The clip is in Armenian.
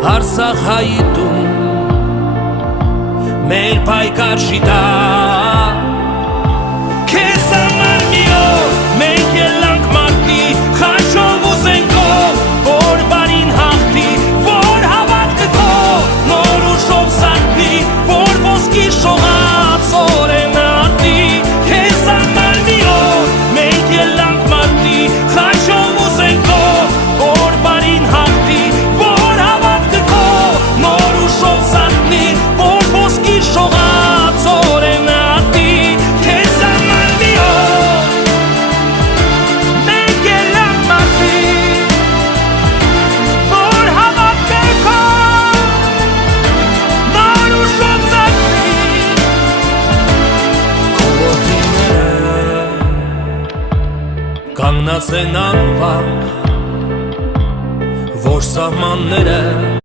Արցախ հայտում մեր պայքար շիտա Քեզ համար մի օր մենք ելանք մարտի Խաչով ու զենքով որ բարին հաղթի Որ հավատքը քո նոր ուժով սարքվի Որ ոսկի շողաց օրենը ատի Քեզ համար մի օր մենք ելանք մարտի Խաչով ու զենքով որ բարին հաղթի Որ հավատքը քո նոր ուժով սարքվի Որ ոսկի շողաց օրենը ատի Քեզ համար մի օր մենք ելանք մարտի Որ հավատքը քո նոր ուժով սարքվի Քո ոտիները կանգնած են անվախ Որ սահմանները